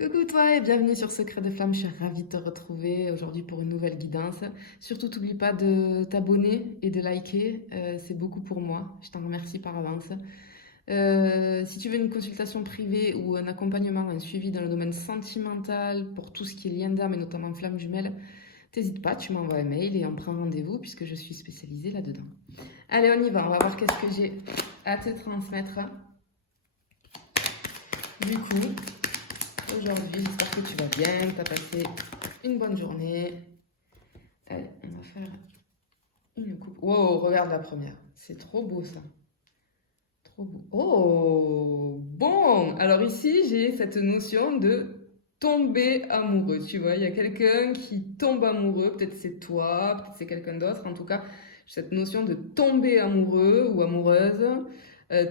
Coucou toi et bienvenue sur Secret de Flamme, je suis ravie de te retrouver aujourd'hui pour une nouvelle guidance. Surtout n'oublie pas de t'abonner et de liker, c'est beaucoup pour moi, je t'en remercie par avance. Si tu veux une consultation privée ou un accompagnement, un suivi dans le domaine sentimental pour tout ce qui est lien d'âme et notamment flamme jumelle, t'hésites pas, tu m'envoies un mail et on prend rendez-vous puisque je suis spécialisée là-dedans. Allez on y va, on va voir qu'est-ce que j'ai à te transmettre. Du coup, aujourd'hui, j'espère que tu vas bien, que tu as passé une bonne journée. Allez, on va faire une coupe. Wow, regarde la première. C'est trop beau ça. Trop beau. Oh, bon. Alors ici, j'ai cette notion de tomber amoureux. Tu vois, il y a quelqu'un qui tombe amoureux. Peut-être c'est toi, peut-être c'est quelqu'un d'autre. En tout cas, j'ai cette notion de tomber amoureux ou amoureuse.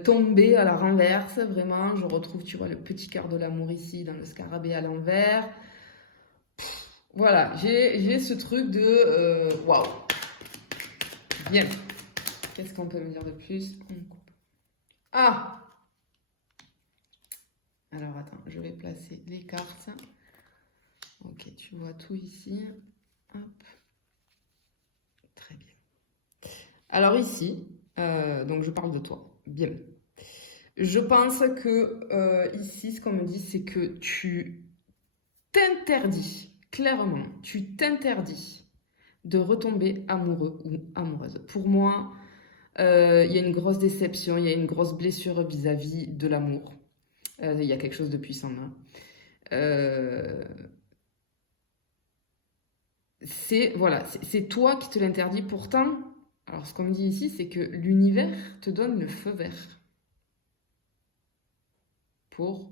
Tomber à la renverse, vraiment. Je retrouve, tu vois, le petit cœur de l'amour ici dans le scarabée à l'envers. Voilà, j'ai ce truc de waouh, bien. Qu'est-ce qu'on peut me dire de plus? Ah! Alors attends, je vais placer les cartes. Ok, tu vois tout ici. Hop, très bien. Alors ici, donc je parle de toi. Bien. Je pense que ici, ce qu'on me dit, c'est que tu t'interdis, clairement, tu t'interdis de retomber amoureux ou amoureuse. Pour moi, il y a une grosse déception, il y a une grosse blessure vis-à-vis de l'amour. Il y a quelque chose de puissant là. Euh, c'est voilà, c'est toi qui te l'interdis. Pourtant, alors ce qu'on me dit ici, c'est que l'univers te donne le feu vert pour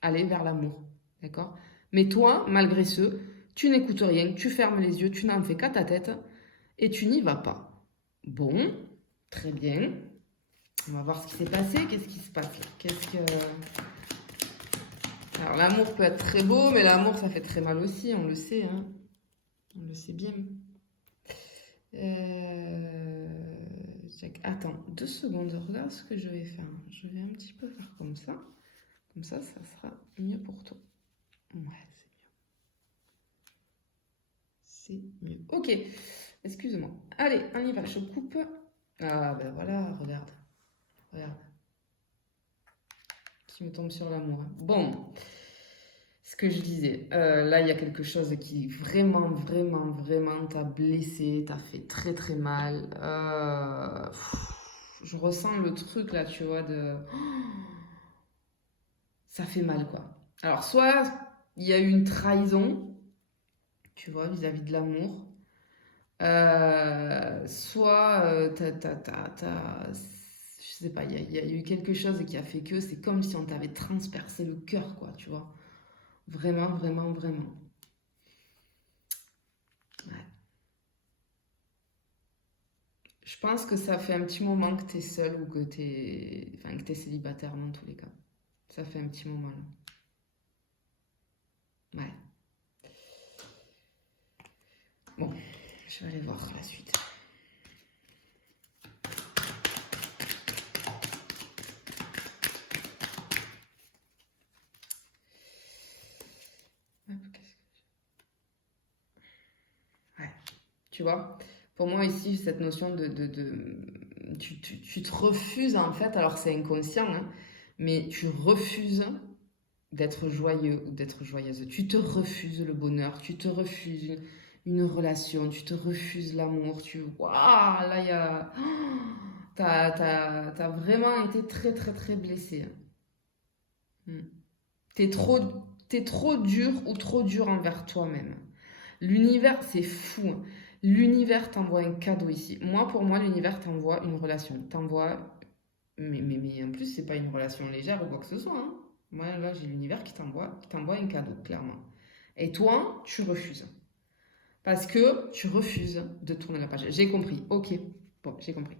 aller vers l'amour, d'accord? Mais toi, malgré ce, tu n'écoutes rien, tu fermes les yeux, tu n'en fais qu'à ta tête et tu n'y vas pas. Bon, très bien. On va voir ce qui s'est passé. Qu'est-ce qui se passe là? Qu'est-ce que Alors l'amour peut être très beau, mais l'amour ça fait très mal aussi, on le sait, hein. On le sait bien. Attends, 2 secondes, regarde ce que je vais faire. Je vais un petit peu faire comme ça. Comme ça sera mieux pour toi. Ouais, c'est mieux. Ok, excuse-moi. Allez, on y va, je coupe. Ah ben voilà, regarde. Regarde, qui me tombe sur l'amour, hein. Bon, ce que je disais, là il y a quelque chose qui vraiment, vraiment, vraiment t'a blessé, t'a fait très très mal. Je ressens le truc là, tu vois, de... Ça fait mal quoi. Alors soit il y a eu une trahison, tu vois, vis-à-vis de l'amour, soit je sais pas, il y a eu quelque chose qui a fait que c'est comme si on t'avait transpercé le cœur quoi, tu vois. Vraiment, vraiment, vraiment. Ouais. Je pense que ça fait un petit moment que t'es seule ou que enfin, que t'es célibataire dans tous les cas. Ça fait un petit moment là. Ouais. Bon, je vais aller voir la suite. Ouais. Tu vois, pour moi ici, cette notion tu te refuses en fait, alors c'est inconscient, hein, mais tu refuses d'être joyeux ou d'être joyeuse. Tu te refuses le bonheur, tu te refuses une relation, tu te refuses l'amour. Waouh, là, il y a... T'as vraiment été très, très, très blessé, hein. Hmm. T'es trop, t'es trop dur ou trop dur envers toi-même. L'univers, c'est fou, hein. L'univers t'envoie un cadeau ici. Moi, pour moi, l'univers t'envoie une relation. T'envoie... Mais en plus, c'est pas une relation légère ou quoi que ce soit, hein. Moi, là, j'ai l'univers qui t'envoie un cadeau, clairement. Et toi, tu refuses. Parce que tu refuses de tourner la page. J'ai compris. Ok. Bon, j'ai compris.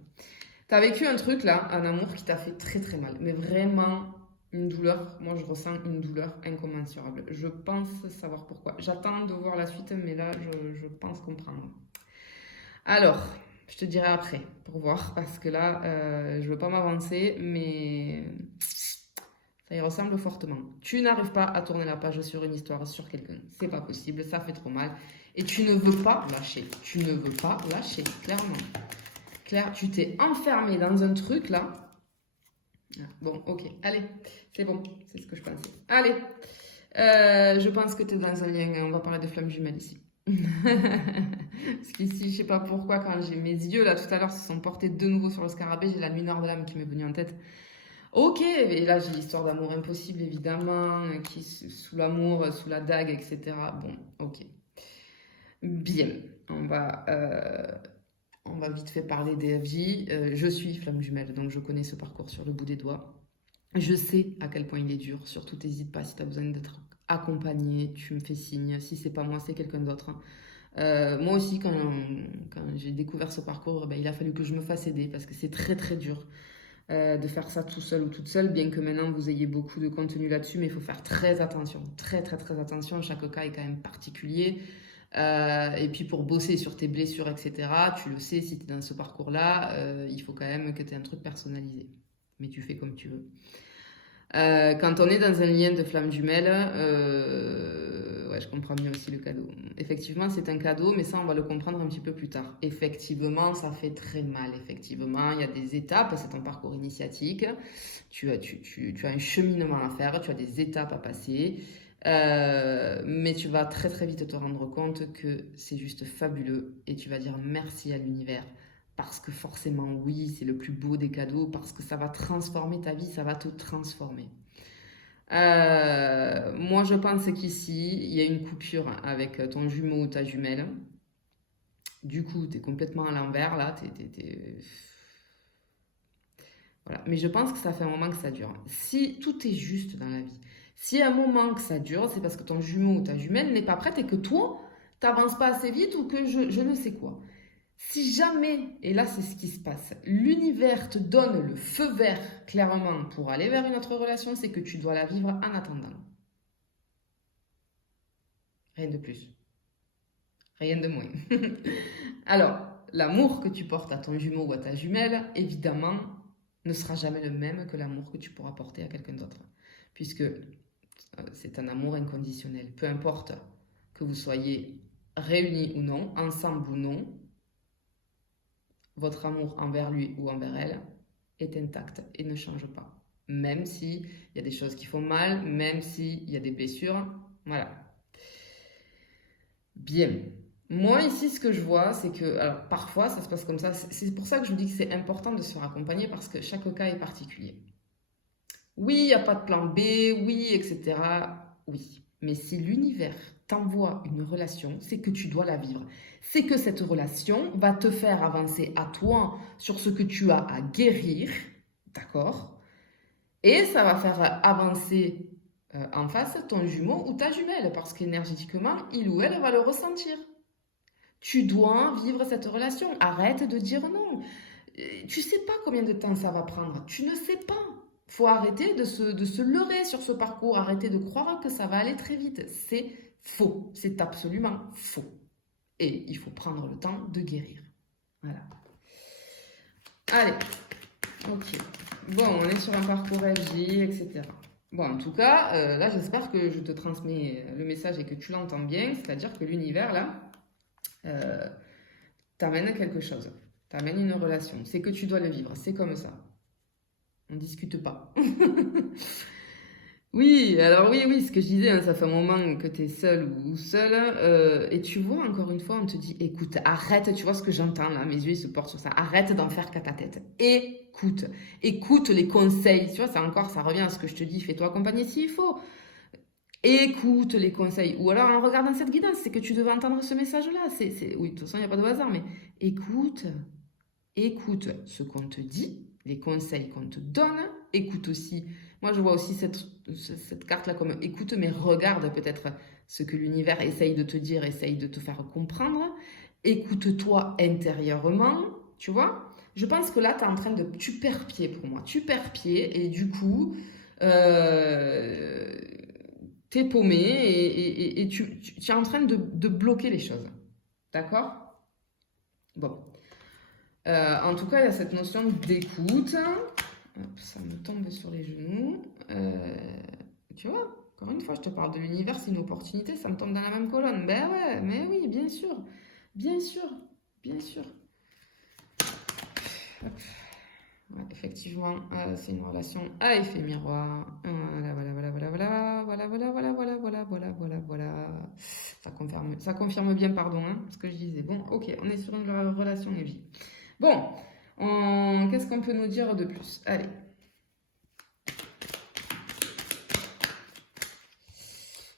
T'as vécu un truc, là, un amour qui t'a fait très très mal. Mais vraiment, une douleur. Moi, je ressens une douleur incommensurable. Je pense savoir pourquoi. J'attends de voir la suite, mais là, je pense comprendre. Alors, je te dirai après pour voir, parce que là, je veux pas m'avancer, mais Ça y ressemble fortement. Tu n'arrives pas à tourner la page sur une histoire, sur quelqu'un. C'est pas possible, ça fait trop mal. Et tu ne veux pas lâcher. Tu ne veux pas lâcher, clairement. Claire, tu t'es enfermé dans un truc là. Bon, ok, allez, c'est bon, c'est ce que je pensais. Allez, je pense que tu es dans un lien, on va parler de flammes jumelles ici. Parce qu'ici, je sais pas pourquoi, quand j'ai mes yeux là tout à l'heure se sont portés de nouveau sur le scarabée, j'ai la nuit noire de l'âme qui m'est venue en tête. Ok, et là j'ai l'histoire d'amour impossible évidemment, qui sous l'amour, sous la dague, etc. Bon, ok. Bien, on va vite fait parler des FJ. Je suis flamme jumelle, donc je connais ce parcours sur le bout des doigts. Je sais à quel point il est dur, surtout n'hésite pas si tu as besoin d'être accompagné, tu me fais signe. Si c'est pas moi, c'est quelqu'un d'autre. Moi aussi, quand j'ai découvert ce parcours, ben, il a fallu que je me fasse aider parce que c'est très très dur de faire ça tout seul ou toute seule, bien que maintenant vous ayez beaucoup de contenu là-dessus, mais il faut faire très attention, très très très attention. Chaque cas est quand même particulier. Et puis pour bosser sur tes blessures, etc., tu le sais, si tu es dans ce parcours-là, il faut quand même que tu aies un truc personnalisé. Mais tu fais comme tu veux. Quand on est dans un lien de flamme jumelle, ouais, je comprends mieux aussi le cadeau. Effectivement, c'est un cadeau, mais ça, on va le comprendre un petit peu plus tard. Effectivement, ça fait très mal. Effectivement, il y a des étapes, c'est ton parcours initiatique. Tu as un cheminement à faire, tu as des étapes à passer. Mais tu vas très très vite te rendre compte que c'est juste fabuleux et tu vas dire merci à l'univers parce que forcément oui c'est le plus beau des cadeaux parce que ça va transformer ta vie, ça va te transformer. Moi je pense qu'ici il y a une coupure avec ton jumeau ou ta jumelle. Du coup tu es complètement à l'envers là, Voilà. Mais je pense que ça fait un moment que ça dure. Si tout est juste dans la vie, si à un moment que ça dure, c'est parce que ton jumeau ou ta jumelle n'est pas prête et que toi, t'avances pas assez vite ou que je ne sais quoi. Si jamais, et là c'est ce qui se passe, l'univers te donne le feu vert clairement pour aller vers une autre relation, c'est que tu dois la vivre en attendant. Rien de plus. Rien de moins. Alors, l'amour que tu portes à ton jumeau ou à ta jumelle, évidemment, ne sera jamais le même que l'amour que tu pourras porter à quelqu'un d'autre. Puisque c'est un amour inconditionnel. Peu importe que vous soyez réunis ou non, ensemble ou non, votre amour envers lui ou envers elle est intact et ne change pas. Même s'il y a des choses qui font mal, même s'il y a des blessures, voilà. Bien. Moi, ici, ce que je vois, c'est que, alors, parfois, ça se passe comme ça. C'est pour ça que je vous dis que c'est important de se faire accompagner parce que chaque cas est particulier. Oui, il n'y a pas de plan B, oui, etc. Oui. Mais si l'univers t'envoie une relation, c'est que tu dois la vivre. C'est que cette relation va te faire avancer à toi sur ce que tu as à guérir, d'accord? Et ça va faire avancer en face ton jumeau ou ta jumelle parce qu'énergétiquement, il ou elle va le ressentir. Tu dois vivre cette relation. Arrête de dire non. Tu sais pas combien de temps ça va prendre. Tu ne sais pas. Faut arrêter de se leurrer sur ce parcours. Arrêter de croire que ça va aller très vite. C'est faux. C'est absolument faux. Et il faut prendre le temps de guérir. Voilà. Allez. Ok. Bon, on est sur un parcours FJ, etc. Bon, en tout cas, là, j'espère que je te transmets le message et que tu l'entends bien. C'est-à-dire que l'univers, là, t'amène quelque chose, t'amène une relation. C'est que tu dois le vivre, c'est comme ça. On ne discute pas. Oui, alors oui, ce que je disais, hein, ça fait un moment que tu es seul ou seule. Et tu vois, encore une fois, on te dit, écoute, arrête, tu vois ce que j'entends là, mes yeux ils se portent sur ça, arrête d'en faire qu'à ta tête. Écoute les conseils, tu vois, ça revient à ce que je te dis, fais-toi accompagner s'il faut. Écoute les conseils. Ou alors en regardant cette guidance, c'est que tu devais entendre ce message-là. Oui, de toute façon, il n'y a pas de hasard, mais écoute, écoute ce qu'on te dit, les conseils qu'on te donne. Écoute aussi, moi je vois aussi cette carte-là comme écoute, mais regarde peut-être ce que l'univers essaye de te dire, essaye de te faire comprendre. Écoute-toi intérieurement, tu vois. Je pense que là, tu es en train de... Tu perds pied pour moi. Tu perds pied et du coup... t'es paumé et tu es en train de bloquer les choses. D'accord? Bon. En tout cas, il y a cette notion d'écoute. Hop, ça me tombe sur les genoux. tu vois, encore une fois, je te parle de l'univers, c'est une opportunité, ça me tombe dans la même colonne. Ben ouais, mais oui, bien sûr, bien sûr, bien sûr. Hop. Ouais, effectivement, c'est une relation à effet miroir. Voilà, voilà, voilà, voilà, voilà, voilà, voilà, voilà, voilà, voilà, voilà, voilà, voilà. Ça confirme bien, pardon, hein, ce que je disais. Bon, ok, on est sur une relation de vie. Bon, qu'est-ce qu'on peut nous dire de plus? Allez.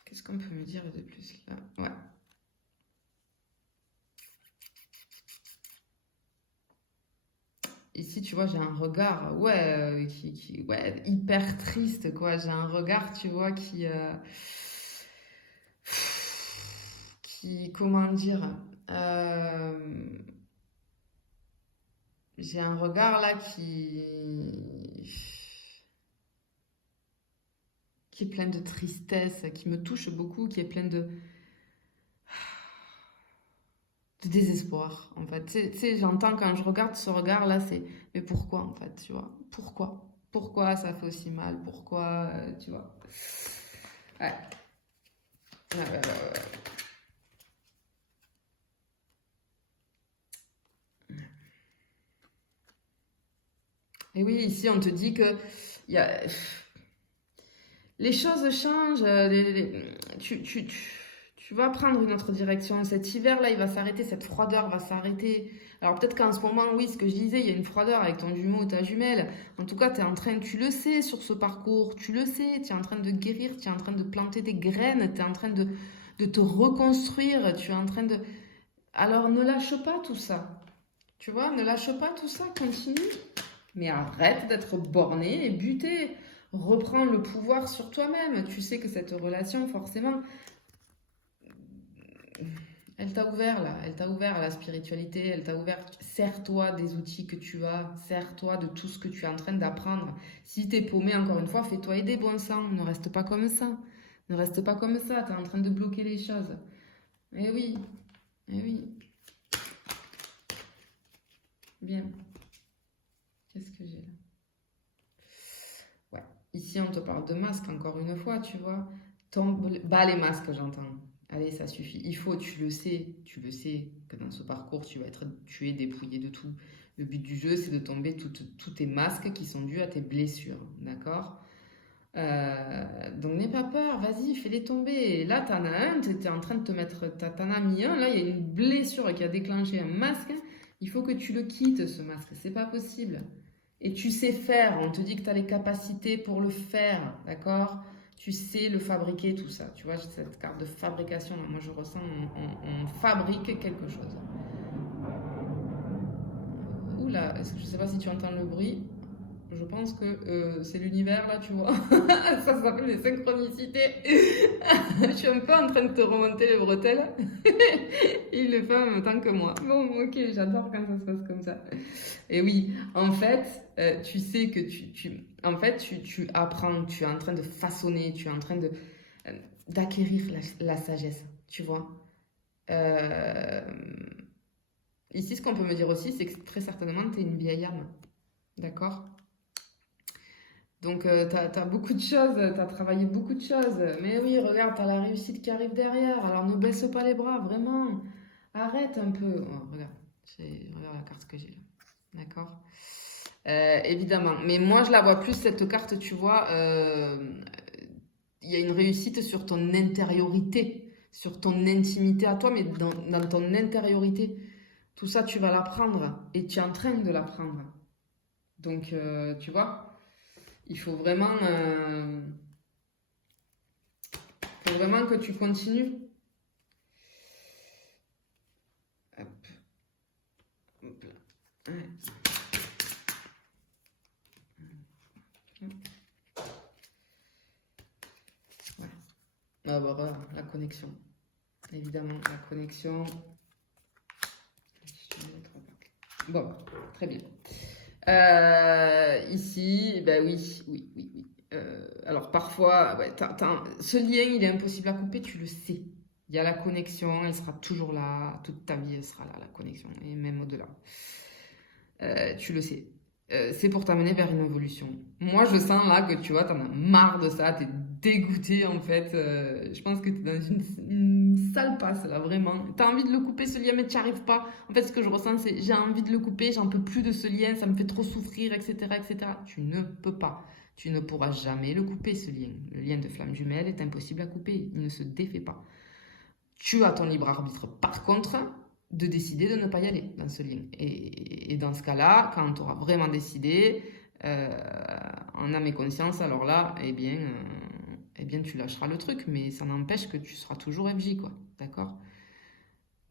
Qu'est-ce qu'on peut me dire de plus là? Ouais. Ici, tu vois, j'ai un regard, ouais, ouais, hyper triste, quoi. J'ai un regard, tu vois, comment dire, euh, j'ai un regard là qui est plein de tristesse, qui me touche beaucoup, qui est plein de désespoir, en fait. Tu sais, j'entends quand je regarde ce regard-là, c'est mais pourquoi, en fait, tu vois? Pourquoi? Pourquoi ça fait aussi mal? Pourquoi, tu vois? Ouais. Ouais, ouais, ouais, ouais. Et oui, ici, on te dit que il y a, les choses changent, tu vas prendre une autre direction. Cet hiver-là, il va s'arrêter, cette froideur va s'arrêter. Alors peut-être qu'en ce moment, oui, ce que je disais, il y a une froideur avec ton jumeau ou ta jumelle. En tout cas, tu le sais sur ce parcours, tu le sais, tu es en train de guérir, tu es en train de planter des graines, tu es en train de te reconstruire, tu es en train de... Alors ne lâche pas tout ça, tu vois, ne lâche pas tout ça, continue. Mais arrête d'être borné et buté. Reprends le pouvoir sur toi-même. Tu sais que cette relation, forcément, elle t'a ouvert là. Elle t'a ouvert à la spiritualité. Elle t'a ouvert. Sers-toi des outils que tu as. Sers-toi de tout ce que tu es en train d'apprendre. Si t'es paumé, encore une fois, fais-toi aider, bon sang. Ne reste pas comme ça. Ne reste pas comme ça. T'es en train de bloquer les choses. Eh oui. Eh oui. Bien. Qu'est-ce que j'ai là? Ouais. Ici, on te parle de masque, encore une fois, tu vois. Bas les masques, j'entends. Allez, ça suffit. Il faut, tu le sais, que dans ce parcours, tu es dépouillé de tout. Le but du jeu, c'est de tomber tous tes masques qui sont dus à tes blessures, d'accord? Donc n'aie pas peur, vas-y, fais-les tomber. Là, t'en as un, t'es en train de te mettre, t'en as mis un, là, il y a une blessure qui a déclenché un masque. Il faut que tu le quittes, ce masque, c'est pas possible. Et tu sais faire, on te dit que tu as les capacités pour le faire, d'accord? Tu sais le fabriquer, tout ça. Tu vois, j'ai cette carte de fabrication, là, moi je ressens, on fabrique quelque chose. Oula, je sais pas si tu entends le bruit. Je pense que c'est l'univers là, tu vois. Ça s'appelle des synchronicités. Je suis un peu en train de te remonter les bretelles. Il le fait en même temps que moi. Bon, ok, j'adore quand ça se passe comme ça. Et oui, en fait, tu sais que en fait, tu apprends, tu es en train de façonner, tu es en train d'acquérir la sagesse, tu vois. Euh, Ici, ce qu'on peut me dire aussi, c'est que très certainement, tu es une vieille âme, d'accord? Donc, t'as beaucoup de choses, t'as travaillé beaucoup de choses. Mais oui, regarde, t'as la réussite qui arrive derrière. Alors, ne baisse pas les bras, vraiment. Arrête un peu. Oh, regarde, regarde la carte que j'ai là. D'accord? Évidemment. Mais moi, je la vois plus, cette carte, tu vois. Il y a une réussite sur ton intériorité, sur ton intimité à toi, mais dans ton intériorité. Tout ça, tu vas l'apprendre et tu es en train de l'apprendre. Donc, tu vois, il faut vraiment que tu continues. Hop, hop là. Ouais. Ouais. Ah bah voilà, la connexion. Évidemment, la connexion. Bon, très bien. Ici, ben oui, oui, oui, oui. Alors parfois, ouais, ce lien, il est impossible à couper, tu le sais. Il y a la connexion, elle sera toujours là, toute ta vie, elle sera là, la connexion, et même au-delà. Tu le sais. c'est pour t'amener vers une évolution. Moi, je sens là que tu vois, t'en as marre de ça, t'es dégoûté en fait. Je pense que t'es dans une sale passe là, vraiment. T'as envie de le couper ce lien, mais tu n'y arrives pas. En fait, ce que je ressens, c'est j'ai envie de le couper, j'en peux plus de ce lien, ça me fait trop souffrir, etc., etc. Tu ne peux pas. Tu ne pourras jamais le couper ce lien. Le lien de flamme jumelle est impossible à couper, il ne se défait pas. Tu as ton libre arbitre, par contre, de décider de ne pas y aller dans ce lien. Et dans ce cas-là, quand tu auras vraiment décidé, euh, en âme et conscience, alors là, eh bien, tu lâcheras le truc, mais ça n'empêche que tu seras toujours FJ, quoi. D'accord?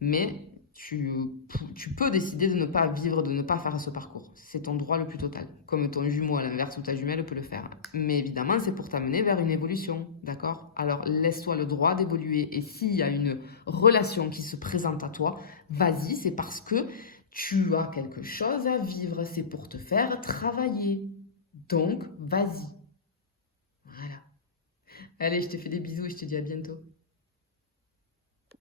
Mais tu peux décider de ne pas vivre, de ne pas faire ce parcours. C'est ton droit le plus total. Comme ton jumeau à l'inverse ou ta jumelle peut le faire. Mais évidemment, c'est pour t'amener vers une évolution. D'accord? Alors laisse-toi le droit d'évoluer. Et s'il y a une relation qui se présente à toi, vas-y, c'est parce que tu as quelque chose à vivre. C'est pour te faire travailler. Donc, vas-y. Voilà. Allez, je te fais des bisous et je te dis à bientôt.